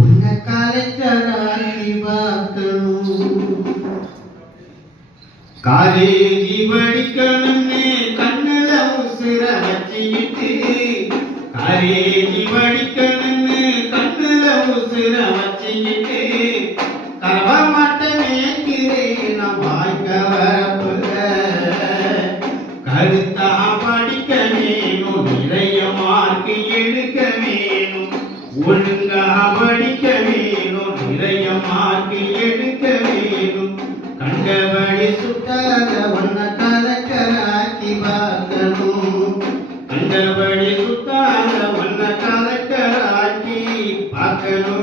உன்னை கலெக்டராகி பார்க்கணும். காலேஜி படிக்கணும்னு கண்ணுல உசுர வச்சுக்கிட்டு, காலேஜி படிக்கணும்னு கண்ணுல உசுர வச்சுக்கிட்டு, கவ மாட்டேன் நான் வாய்க்க வரப்புல. கருத்தா படிக்க வேணும், நிறைய மார்க்கு எடுக்க வேணும், ஒழுங்கா படிக்க வேணும், நிறைய மார்க்கு எடுக்க வேணும். கண்டபடி சுத்தாத ஒன்ன கலெக்டராக்கி பார்க்கணும். கண்டபடி சுத்தாத ஒன்ன கலெக்டராக்கி பார்க்கணும்.